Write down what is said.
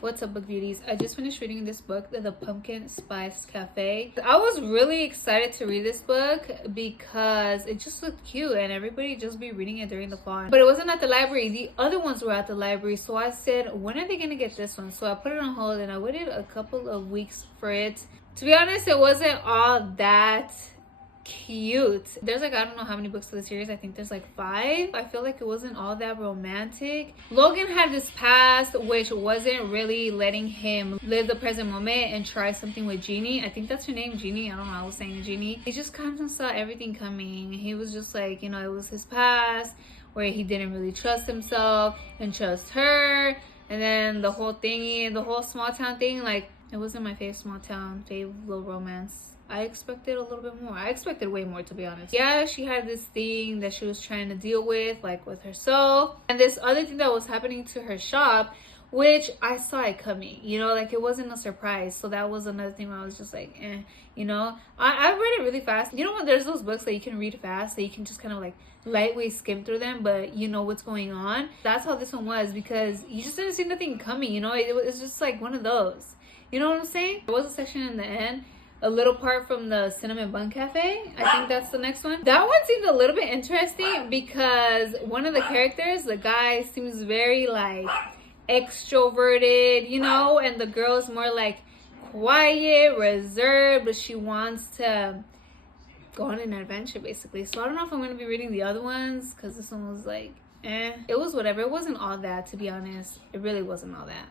What's up, book beauties? I just finished reading this book, The Pumpkin Spice Cafe. I was really excited to read this book because it just looked cute and everybody just be reading it during the fall. But it wasn't at the library. The other ones were at the library. So I said, when are they gonna get this one? So I put it on hold and I waited a couple of weeks for it. To be honest, it wasn't all that cute. There's like, I don't know how many books to the series. I think there's like 5. I feel like it wasn't all that romantic. Logan had this past which wasn't really letting him live the present moment and try something with Jeannie. I think that's her name, Jeannie. I don't know, I was saying Jeannie. He just kind of saw everything coming. He was just like, it was his past where he didn't really trust himself and trust her. And then the whole thingy, the whole small town thing, like, it wasn't my favorite small town, favorite little romance. I expected a little bit more. I expected way more, to be honest. Yeah, she had this thing that she was trying to deal with, like with herself. And this other thing that was happening to her shop, which I saw it coming, like it wasn't a surprise. So that was another thing where I was just like, I read it really fast. When there's those books that you can read fast, that you can just kind of like lightweight skim through them, but you know what's going on. That's how this one was, because you just didn't see nothing coming, it was just like one of those. You know what I'm saying? There was a section in the end, a little part from the Cinnamon Bun Cafe. I think that's the next one. That one seemed a little bit interesting because one of the characters, the guy, seems very like extroverted, and the girl is more like quiet, reserved, but she wants to go on an adventure basically. So I don't know if I'm going to be reading the other ones because this one was like, it was whatever. It wasn't all that, to be honest. It really wasn't all that.